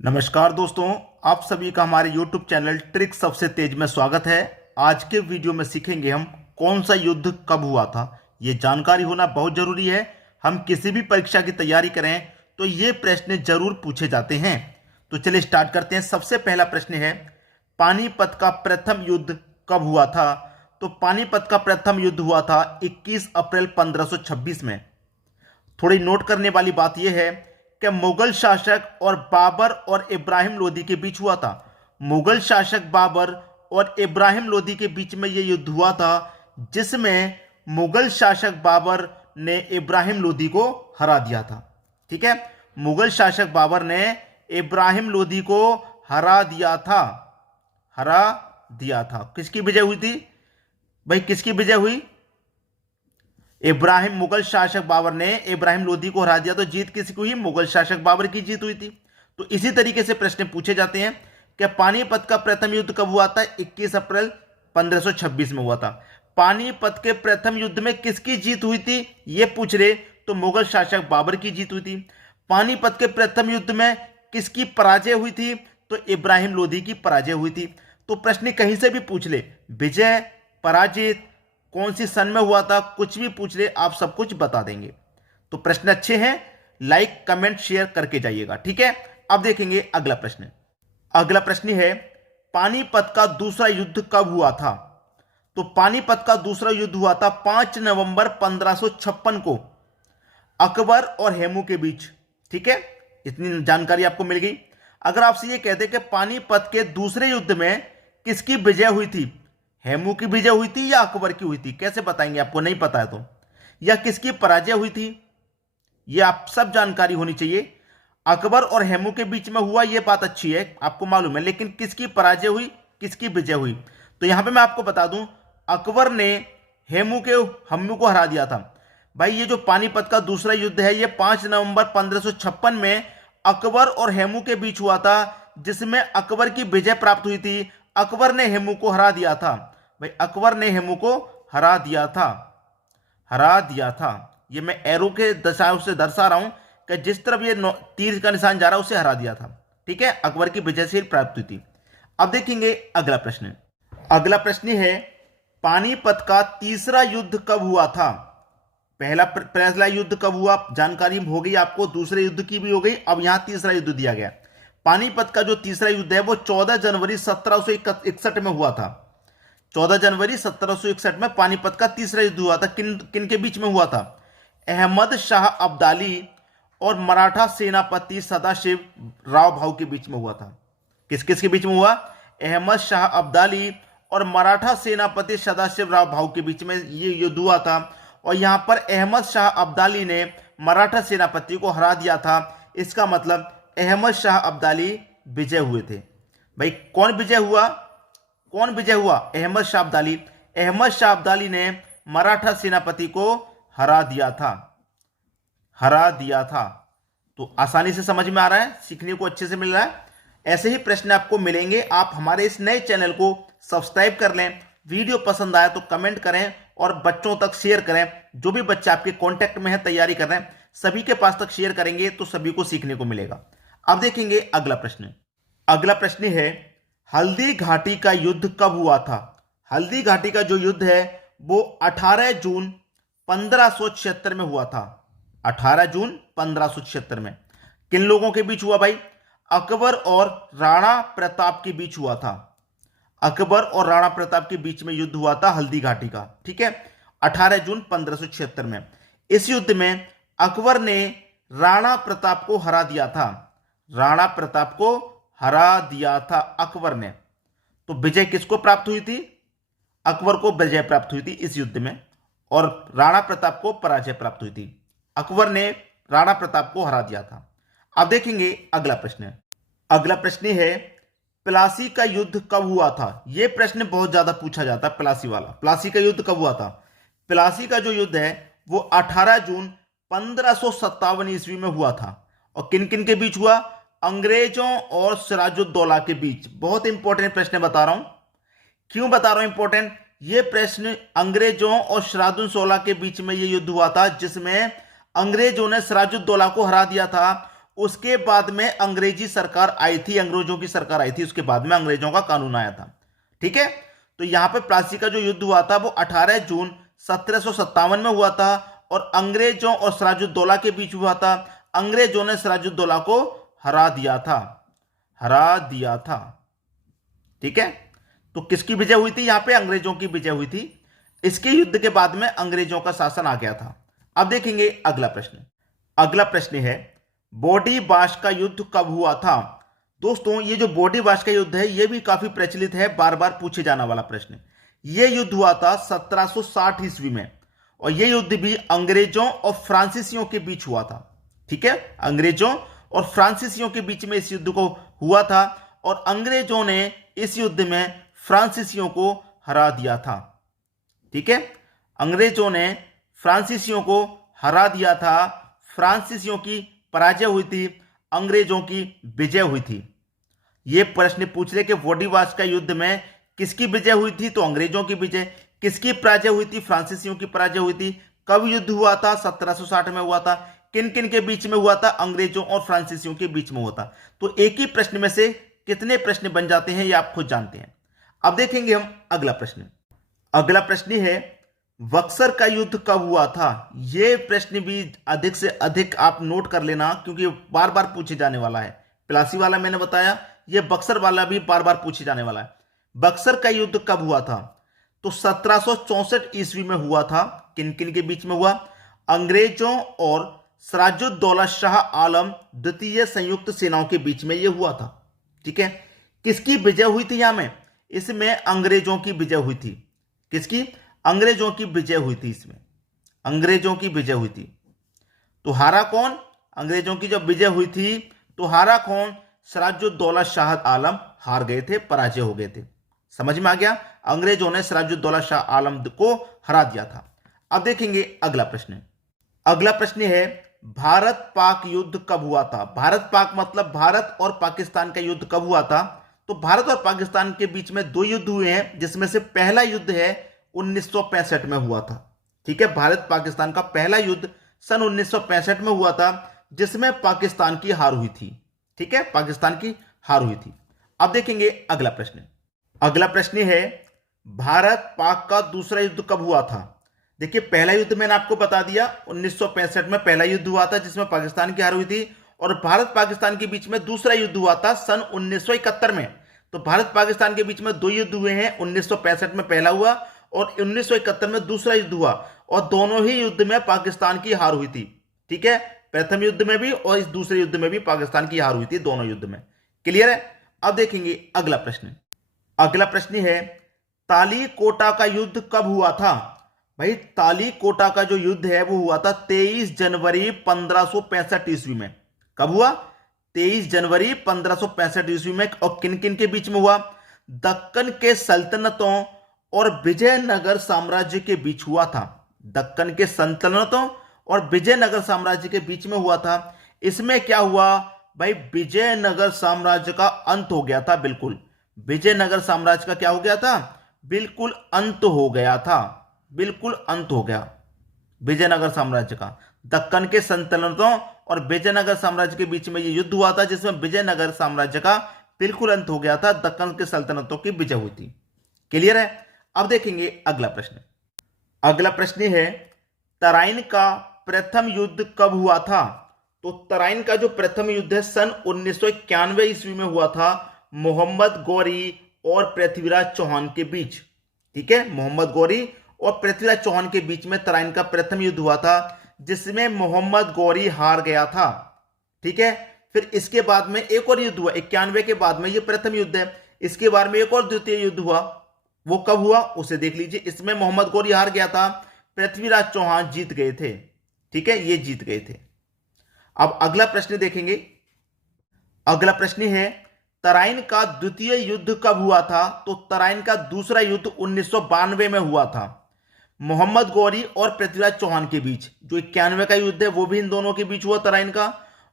नमस्कार दोस्तों, आप सभी का हमारे YouTube चैनल ट्रिक सबसे तेज में स्वागत है। आज के वीडियो में सीखेंगे हम कौन सा युद्ध कब हुआ था। ये जानकारी होना बहुत जरूरी है। हम किसी भी परीक्षा की तैयारी करें तो ये प्रश्न जरूर पूछे जाते हैं। तो चलिए स्टार्ट करते हैं। सबसे पहला प्रश्न है, पानीपत का प्रथम युद्ध कब हुआ था। तो पानीपत का प्रथम युद्ध हुआ था 21 अप्रैल 1526 में। थोड़ी नोट करने वाली बात यह है कि मुगल शासक और बाबर और इब्राहिम लोदी के बीच हुआ था। मुगल शासक बाबर और इब्राहिम लोदी के बीच में यह युद्ध हुआ था, जिसमें मुगल शासक बाबर ने इब्राहिम लोदी को हरा दिया था। ठीक है, मुगल शासक बाबर ने इब्राहिम लोदी को हरा दिया था। हरा दिया था। किसकी विजय हुई थी भाई? किसकी विजय हुई? इब्राहिम मुगल शासक बाबर ने इब्राहिम लोदी को हरा दिया। तो जीत किसकी हुई? मुगल शासक बाबर की जीत हुई थी। तो इसी तरीके से प्रश्न पूछे जाते हैं कि पानीपत का प्रथम युद्ध कब हुआ था? 21 अप्रैल 1526 में हुआ था। पानीपत के प्रथम युद्ध में किसकी जीत हुई थी यह पूछ रहे, तो मुगल शासक बाबर की जीत हुई थी। पानीपत के प्रथम युद्ध में किसकी पराजय हुई थी? तो इब्राहिम लोदी की पराजय हुई थी। तो प्रश्न कहीं से भी पूछ ले, विजय, पराजित, कौन सी सन में हुआ था, कुछ भी पूछ ले, आप सब कुछ बता देंगे। तो प्रश्न अच्छे हैं, लाइक कमेंट शेयर करके जाइएगा। ठीक है, अब देखेंगे अगला प्रश्न। अगला प्रश्न है, पानीपत का दूसरा युद्ध कब हुआ था। तो पानीपत का दूसरा युद्ध हुआ था 5 नवंबर 1556 को अकबर और हेमू के बीच। ठीक है, इतनी जानकारी आपको मिल गई। अगर आपसे यह कहते कि पानीपत के दूसरे युद्ध में किसकी विजय हुई थी, हेमू की विजय हुई थी या अकबर की हुई थी, कैसे बताएंगे? आपको नहीं पता है तो। या किसकी पराजय हुई थी, यह आप सब जानकारी होनी चाहिए। अकबर और हेमू के बीच में हुआ, यह बात अच्छी है, आपको मालूम है, लेकिन किसकी पराजय हुई, किसकी विजय हुई? तो यहां पे मैं आपको बता दूं, अकबर ने हेमू को हरा दिया था। भाई ये जो पानीपत का दूसरा युद्ध है, यह 5 नवंबर 1556 में अकबर और हेमू के बीच हुआ था, जिसमें अकबर की विजय प्राप्त हुई थी। अकबर ने हेमू को हरा दिया था। भाई अकबर ने हेमू को हरा दिया था। हरा दिया था। ये मैं एरो के दशाओं से दर्शा रहा हूं कि जिस तरफ ये तीर का निशान जा रहा है उसे हरा दिया था। ठीक है, अकबर की विजय से प्राप्त हुई थी। अब देखेंगे अगला प्रश्न। अगला प्रश्न है, पानीपत का तीसरा युद्ध कब हुआ था। पहला युद्ध कब हुआ जानकारी हो गई आपको, दूसरे युद्ध की भी हो गई। अब यहां तीसरा युद्ध दिया गया। पानीपत का जो तीसरा युद्ध है वो 14 जनवरी 1761 में हुआ था। 14 जनवरी 1761 में पानीपत का तीसरा युद्ध हुआ था। किन किन के बीच में हुआ था? अहमद शाह अब्दाली और मराठा सेनापति सदाशिव राव भाऊ के बीच में हुआ था। किस किस के बीच में हुआ? अहमद शाह अब्दाली और मराठा सेनापति सदाशिव राव भाऊ के बीच में ये युद्ध हुआ था। और यहां पर अहमद शाह अब्दाली ने मराठा सेनापति को हरा दिया था। इसका मतलब अहमद शाह अब्दाली विजय हुए थे। भाई कौन विजय हुआ? कौन विजय हुआ? अहमद शाह अब्दाली। अहमद शाह अब्दाली ने मराठा सेनापति को हरा दिया था। हरा दिया था। तो आसानी से समझ में आ रहा है, सीखने को अच्छे से मिल रहा है। ऐसे ही प्रश्न आपको मिलेंगे। आप हमारे इस नए चैनल को सब्सक्राइब कर लें। वीडियो पसंद आए तो कमेंट करें और बच्चों तक शेयर करें। जो भी बच्चे आपके कांटेक्ट में है, तैयारी कर रहे हैं, सभी के पास तक शेयर करेंगे तो सभी को सीखने को मिलेगा। अब देखेंगे अगला प्रश्न। अगला प्रश्न है, हल्दी घाटी का युद्ध कब हुआ था। हल्दी घाटी का जो युद्ध है वो 18 जून 1576 में हुआ था। 18 जून 1576 में किन लोगों के बीच हुआ भाई? अकबर और राणा प्रताप के बीच हुआ था। अकबर और राणा प्रताप के बीच में युद्ध हुआ था हल्दी घाटी का। ठीक है, 18 जून 1576 में। इस युद्ध में अकबर ने राणा प्रताप को हरा दिया था। राणा प्रताप को हरा दिया था अकबर ने। तो विजय किसको प्राप्त हुई थी? अकबर को विजय प्राप्त हुई थी इस युद्ध में, और राणा प्रताप को पराजय प्राप्त हुई थी। अकबर ने राणा प्रताप को हरा दिया था। अब देखेंगे अगला प्रश्न। अगला प्रश्न है, प्लासी का युद्ध कब हुआ था। यह प्रश्न बहुत ज्यादा पूछा जाता है, प्लासी वाला। प्लासी का युद्ध कब हुआ था? प्लासी का जो युद्ध है वो 18 जून 1557 ईस्वी में हुआ था। और किन किन के बीच हुआ? अंग्रेजों और सिराजुद्दौला के बीच। बहुत इंपॉर्टेंट प्रश्न बता रहा हूं। क्यों बता रहा हूं इंपॉर्टेंट? यह प्रश्न अंग्रेजों और सिराजुद्दौला के बीच में यह युद्ध हुआ था, जिसमें अंग्रेजों ने सिराजुद्दौला को हरा दिया था। उसके बाद में अंग्रेजी सरकार आई थी, अंग्रेजों की सरकार आई थी, उसके बाद में अंग्रेजों का कानून आया था। ठीक है, तो यहां पे प्लासी का जो युद्ध हुआ था वो 18 जून 1757 में हुआ था और अंग्रेजों और सिराजुद्दौला के बीच हुआ था। अंग्रेजों ने सिराजुद्दौला को हरा दिया था, हरा दिया था। ठीक है, तो किसकी विजय हुई थी? यहां पे अंग्रेजों की विजय हुई थी। इसके युद्ध के बाद में अंग्रेजों का शासन आ गया था। अब देखेंगे अगला प्रश्न। अगला प्रश्न है बॉडी वाश का युद्ध कब हुआ था? दोस्तों, ये जो बॉडी वाश का युद्ध है ये भी काफी प्रचलित है, बार बार पूछे जाने वाला प्रश्न। ये युद्ध हुआ था 1760 ईस्वी में और ये युद्ध भी अंग्रेजों और फ्रांसीसियों के बीच हुआ था। ठीक है, अंग्रेजों और फ्रांसीसियों के बीच में इस युद्ध को हुआ था और अंग्रेजों ने इस युद्ध में फ्रांसीसियों को हरा दिया था। ठीक है, अंग्रेजों ने फ्रांसीसियों को हरा दिया था। फ्रांसीसियों की पराजय हुई थी, अंग्रेजों की विजय हुई थी। यह प्रश्न पूछ रहे कि बॉडी वाश का युद्ध में किसकी विजय हुई थी? तो अंग्रेजों की विजय। किसकी पराजय हुई थी? फ्रांसीसियों की पराजय हुई थी। कब युद्ध हुआ था? 1760 में हुआ था। किन किन के बीच में हुआ था? अंग्रेजों और फ्रांसीसियों के बीच में हुआ था। तो एक ही प्रश्न में से कितने प्रश्न बन जाते हैं ये आप खुद जानते हैं। अब देखेंगे हम अगला प्रश्न। अगला प्रश्न है बक्सर का युद्ध कब हुआ था? यह प्रश्न भी अधिक से अधिक आप नोट कर लेना क्योंकि बार बार पूछे जाने वाला है। प्लासी वाला मैंने बताया, यह बक्सर वाला भी बार बार पूछे जाने वाला है। बक्सर का युद्ध कब हुआ था? तो 1764 ईस्वी में हुआ था। किन किन के बीच में हुआ? अंग्रेजों और सिराजुद्दौला शाह आलम द्वितीय संयुक्त सेनाओं के बीच में यह हुआ था। ठीक है, किसकी विजय हुई थी? यहां में इसमें अंग्रेजों की विजय हुई थी। किसकी? अंग्रेजों की विजय हुई थी। इसमें अंग्रेजों की विजय हुई थी। तो हारा कौन? अंग्रेजों की जब विजय हुई थी तो हारा कौन? सिराजुद्दौला शाह आलम हार गए थे, पराजय हो गए थे। समझ में आ गया? अंग्रेजों ने सिराजुद्दौला शाह आलम को हरा दिया था। अब देखेंगे अगला प्रश्न। अगला प्रश्न है भारत पाक युद्ध कब हुआ था? भारत पाक मतलब भारत और पाकिस्तान का युद्ध कब हुआ था? तो भारत और पाकिस्तान के बीच में दो युद्ध हुए हैं जिसमें से पहला युद्ध है 1965 में हुआ था। ठीक है, भारत पाकिस्तान का पहला युद्ध सन 1965 में हुआ था जिसमें पाकिस्तान की हार हुई थी। ठीक है, पाकिस्तान की हार हुई थी। अब देखेंगे अगला प्रश्न। अगला प्रश्न है भारत पाक का दूसरा युद्ध कब हुआ था? देखिए, पहला युद्ध मैंने आपको बता दिया 1965 में पहला युद्ध हुआ था जिसमें पाकिस्तान की हार हुई थी और भारत पाकिस्तान के बीच में दूसरा युद्ध हुआ था सन 1971 में। तो भारत पाकिस्तान के बीच में दो युद्ध हुए हैं, 1965 में पहला हुआ और 1971 में दूसरा युद्ध हुआ और दोनों ही युद्ध में पाकिस्तान की हार हुई थी। ठीक है, प्रथम युद्ध में भी और इस दूसरे युद्ध में भी पाकिस्तान की हार हुई थी, दोनों युद्ध में। क्लियर है? अब देखेंगे अगला प्रश्न। अगला प्रश्न है ताली कोटा का युद्ध कब हुआ था? भाई, ताली कोटा का जो युद्ध है वो हुआ था 23 जनवरी 1565 ईस्वी में। कब हुआ? 23 जनवरी 1565 ईस्वी में। और किन किन के बीच में हुआ? दक्कन के सल्तनतों और विजयनगर साम्राज्य के बीच हुआ था। दक्कन के सल्तनतों और विजयनगर साम्राज्य के बीच में हुआ था। इसमें क्या हुआ भाई? विजयनगर साम्राज्य का अंत हो गया था। बिल्कुल, विजयनगर साम्राज्य का क्या हो गया था? बिल्कुल अंत हो गया था। बिल्कुल अंत हो गया विजयनगर साम्राज्य का। दक्कन के सल्तनतों और विजयनगर साम्राज्य के बीच में यह युद्ध हुआ था जिसमें विजयनगर साम्राज्य का बिल्कुल अंत हो गया था। दक्कन के सल्तनतों की विजय हुई थी। क्लियर है? अब देखेंगे अगला प्रश्न। अगला प्रश्न है तराइन का प्रथम युद्ध कब हुआ था? तो तराइन का जो प्रथम युद्ध है सन 1991 ईस्वी में हुआ था, मोहम्मद गौरी और पृथ्वीराज चौहान के बीच। ठीक है, मोहम्मद गौरी और पृथ्वीराज चौहान के बीच में तराइन का प्रथम युद्ध हुआ था जिसमें मोहम्मद गौरी हार गया था। ठीक है, फिर इसके बाद में एक और युद्ध हुआ 91 के बाद में, यह प्रथम युद्ध है। इसके बाद में एक और द्वितीय युद्ध हुआ, वो कब हुआ उसे देख लीजिए। इसमें मोहम्मद गौरी हार गया था, पृथ्वीराज चौहान जीत गए थे। ठीक है, ये जीत गए थे। अब अगला प्रश्न देखेंगे। अगला प्रश्न है तराइन का द्वितीय युद्ध कब हुआ था? तो तराइन का दूसरा युद्ध 1992 में हुआ था, मोहम्मद गौरी और पृथ्वीराज चौहान के बीच। जो 91 का युद्ध है वो भी इन दोनों के बीच हुआ तराइन का,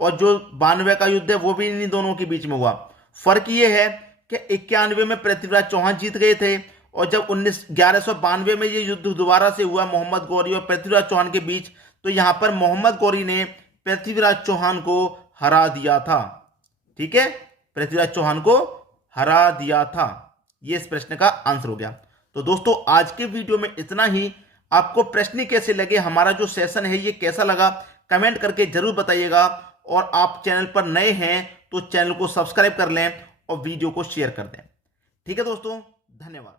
और जो 92 का युद्ध है वो भी इन दोनों के बीच में हुआ। फर्क ये है कि 91 में पृथ्वीराज चौहान जीत गए थे और जब 1192 में ये युद्ध दोबारा से हुआ मोहम्मद गौरी और पृथ्वीराज चौहान के बीच, तो यहां पर मोहम्मद गौरी ने पृथ्वीराज चौहान को हरा दिया था। ठीक है, पृथ्वीराज चौहान को हरा दिया था। ये इस प्रश्न का आंसर हो गया। तो दोस्तों आज के वीडियो में इतना ही। आपको प्रश्न कैसे लगे, हमारा जो सेशन है ये कैसा लगा, कमेंट करके जरूर बताइएगा। और आप चैनल पर नए हैं तो चैनल को सब्सक्राइब कर लें और वीडियो को शेयर कर दें। ठीक है दोस्तों, धन्यवाद।